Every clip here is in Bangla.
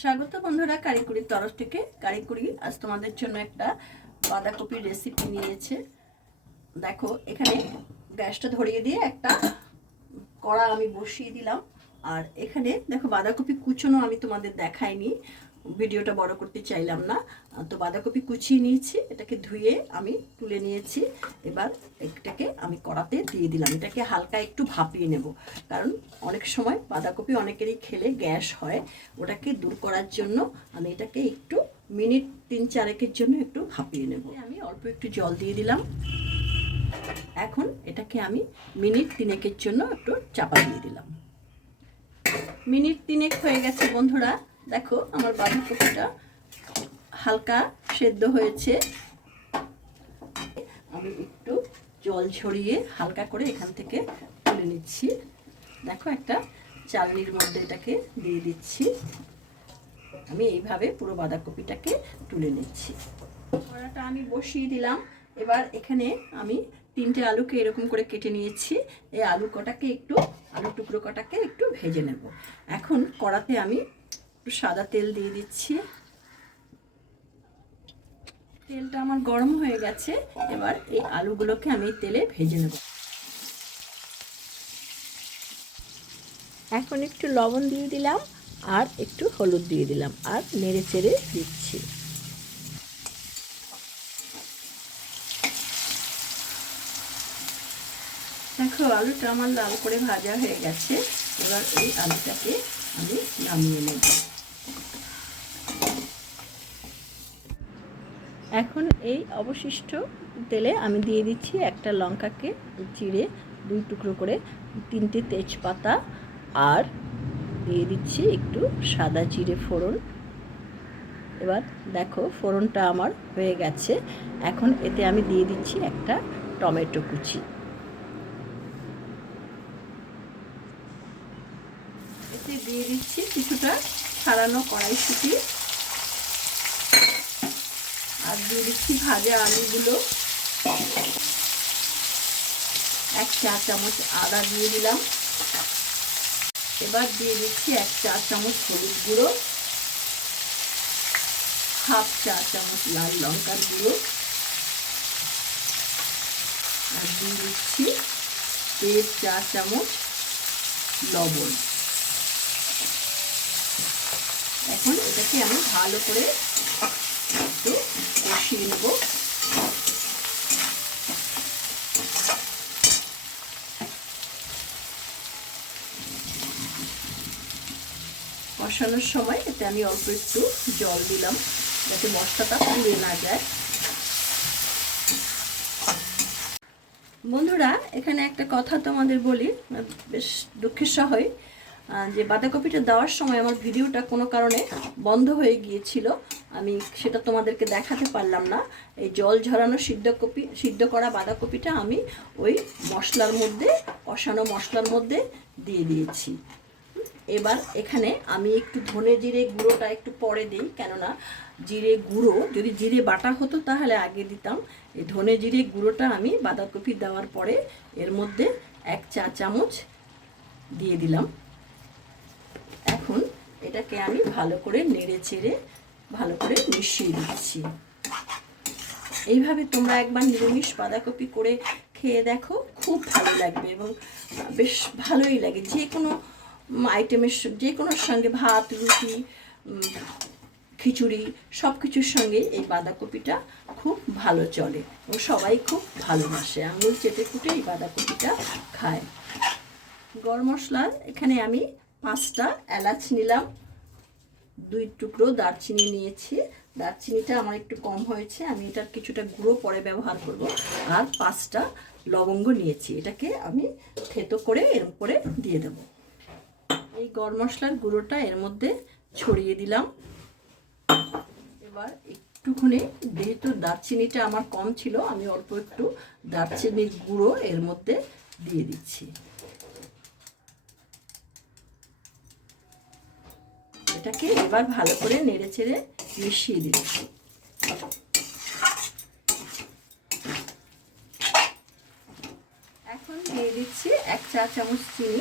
স্বাগত বন্ধুরা কারিকুরির তরফ থেকে। কারিকুরি আজ তোমাদের জন্য একটা বাঁধাকপির রেসিপি নিয়েছে। দেখো, এখানে গ্যাসটা ধরিয়ে দিয়ে একটা কড়া আমি বসিয়ে দিলাম। আর এখানে দেখো, বাঁধাকপি কুচনো আমি তোমাদের দেখাইনি। ভিডিওটা বড় করতে চাইলাম না। তো বাঁধাকপি কুচিয়ে নিয়েছি এটাকে ধুয়ে আমি তুলে নিয়েছি। এবার এটাকে আমি কড়াতে দিয়ে দিলাম। এটাকে হালকা একটু ভাপিয়ে নেব। কারণ অনেক সময় বাঁধাকপি অনেকেরই খেলে গ্যাস হয়। ওটাকে দূর করার জন্য আমি এটাকে একটু মিনিট তিন চারেকের জন্য একটু ভাপিয়ে নেব। আমি অল্প একটু জল দিয়ে দিলাম। এখন এটাকে আমি মিনিট তিনেকের জন্য একটু চাপা দিয়ে দিলাম। মিনিট তিনেক হয়ে গেছে বন্ধুরা। দেখো, আমার বাঁধাকপিটা হালকা সেদ্ধ হয়েছে। আমি একটু জল ঝরিয়ে হালকা করে এখান থেকে তুলে নিচ্ছি। দেখো, একটা চালনির মধ্যে এটাকে দিয়ে দিচ্ছি। আমি এইভাবে পুরো বাঁধাকপিটাকে তুলে নিচ্ছি। কড়াটা আমি বসিয়ে দিলাম। এবার এখানে আমি তিনটে আলুকে এরকম করে কেটে নিয়েছি। এই আলু কটাকে একটু, আলু টুকরো কটাকে একটু ভেজে নেব। এখন কড়াতে আমি একটু সাদা তেল দিয়ে দিচ্ছি। তেলটা আমার গরম হয়ে গেছে। এবার এই আলুগুলোকে আমি তেলে ভেজে নেব। এখন একটু লবণ দিয়ে দিলাম আর একটু হলুদ দিয়ে দিলাম আর নেড়ে চেড়ে দিচ্ছি। দেখো, আলুটা আমার লাল করে ভাজা হয়ে গেছে। এবার এই আলুটাকে আমি নামিয়ে নেব। এখন এই অবশিষ্ট তেলে আমি দিয়ে দিচ্ছি একটা লঙ্কাকে চিড়ে দুই টুকরো করে তিনটে তেজপাতা আর দিয়ে দিচ্ছি একটু সাদা জিরে ফোড়ন। এবার দেখো ফোড়নটা আমার হয়ে গেছে। এখন এতে আমি দিয়ে দিচ্ছি একটা টমেটো কুচি। এতে দিয়ে দিচ্ছি কিছুটা ছাড়ানো কড়াইশুটি। আর দিয়ে দিচ্ছি ভাজা আলুগুলো। এক চা চামচ আদা দিয়ে দিলাম। এবার দিয়ে দিচ্ছি এক চা চামচ হলুদ গুঁড়ো। হাফ চা চামচ লাল লঙ্কার গুঁড়ো। আর দিয়ে দিচ্ছি দেড় চা চামচ লবণ। এখন এটাকে আমি ভালো করে একটু কষিয়ে নেব। কষানোর সময় এতে আমি অল্প একটু জল দিলাম যাতে মশলাটা পুড়ে না যায়। বন্ধুরা, এখানে একটা কথা তোমাদের বলি, বেশ দুঃখের সহই। যে বাঁধাকপিটা দেওয়ার সময় আমার ভিডিওটা কোনো কারণে বন্ধ হয়ে গিয়েছিল, আমি সেটা তোমাদেরকে দেখাতে পারলাম না। এই জল ঝরানো সিদ্ধ কপি, সিদ্ধ করা বাঁধাকপিটা আমি ওই মশলার মধ্যে, কষানো মশলার মধ্যে দিয়ে দিয়েছি। এবার এখানে আমি একটু ধনে জিরে গুঁড়োটা একটু পরে দিই, কেননা জিরে গুঁড়ো, যদি জিরে বাটা হতো তাহলে আগে দিতাম। এই ধনে জিরে গুঁড়োটা আমি বাঁধাকপি দেওয়ার পরে এর মধ্যে এক চা চামচ দিয়ে দিলাম। এখন এটাকে আমি ভালো করে নেড়ে চেড়ে ভালো করে মিশিয়ে দিচ্ছি এইভাবে তোমরা একবার নিরামিষ বাঁধাকপি করে খেয়ে দেখো, খুব ভালো লাগবে এবং বেশ ভালোই লাগে। যে কোনো আইটেমের যে কোনোর সঙ্গে, ভাত, রুটি খিচুড়ি সব কিছুর সঙ্গে এই বাঁধাকপিটা খুব ভালো চলে এবং সবাই খুব ভালোবাসে। আঙুল চেটে কুটে এই বাঁধাকপিটা খায়। গরম মশলার এখানে আমি পাঁচটা এলাচ নিলাম। দুই টুকরো দারচিনি নিয়েছি। দারচিনিটা আমার একটু কম হয়েছে, আমি এটার কিছুটা গুঁড়ো পরে ব্যবহার করব। আর পাঁচটা লবঙ্গ নিয়েছি, এটাকে আমি থেতো করে এর উপরে দিয়ে দেব। এই গরম মশলার গুঁড়োটা এর মধ্যে ছড়িয়ে দিলাম। এবার একটুখানি, যেহেতু দারচিনিটা আমার কম ছিল, আমি অল্প একটু দারচিনির গুঁড়ো এর মধ্যে দিয়ে দিচ্ছি। এটাকে এবার ভালো করে নেড়ে চেড়ে মিশিয়ে দিচ্ছি এখন দিয়ে দিচ্ছি এক চা চামচ চিনি।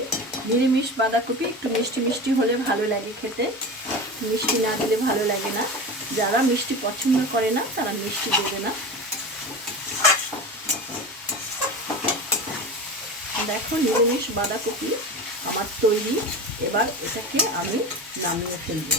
নিরামিষ বাঁধাকপি একটু মিষ্টি মিষ্টি হলে ভালো লাগে খেতে। মিষ্টি না দিলে ভালো লাগে না। যারা মিষ্টি পছন্দ করে না, তারা মিষ্টি দেবে না। দেখো নিরামিষ বাঁধাকপি আমার তৈরি। এবার এটাকে আমি নামিয়ে ফেলব।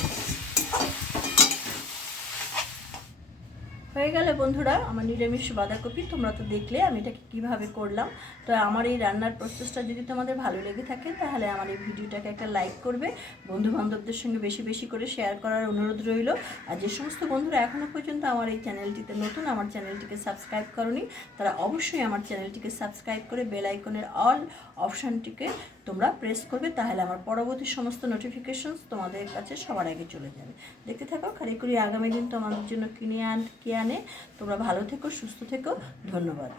হয়ে গেলে বন্ধুরা, আমার নিরামিষ বাঁধাকপি তোমরা তো দেখলে, আমি এটাকে কীভাবে করলাম। তো আমার এই রান্নার প্রসেসটা যদি তোমাদের ভালো লেগে থাকে, তাহলে আমার এই ভিডিওটাকে একটা লাইক করবে। বন্ধু বান্ধবদের সঙ্গে বেশি বেশি করে শেয়ার করার অনুরোধ রইল। আর যে সমস্ত বন্ধুরা এখনও পর্যন্ত আমার এই চ্যানেলটিতে নতুন, আমার চ্যানেলটিকে সাবস্ক্রাইব করনি, তারা অবশ্যই আমার চ্যানেলটিকে সাবস্ক্রাইব করে বেল আইকনের অল অপশানটিকে তোমরা প্রেস করবে, তাহলে আমার পরবর্তী সমস্ত নোটিফিকেশনস তোমাদের কাছে সবার আগে চলে যাবে। দেখতে থাকো কারিকুরি আগামী দিন তোমাদের জন্য কিনে আন কে আনে। তোমরা ভালো থেকো, সুস্থ থেকো। ধন্যবাদ।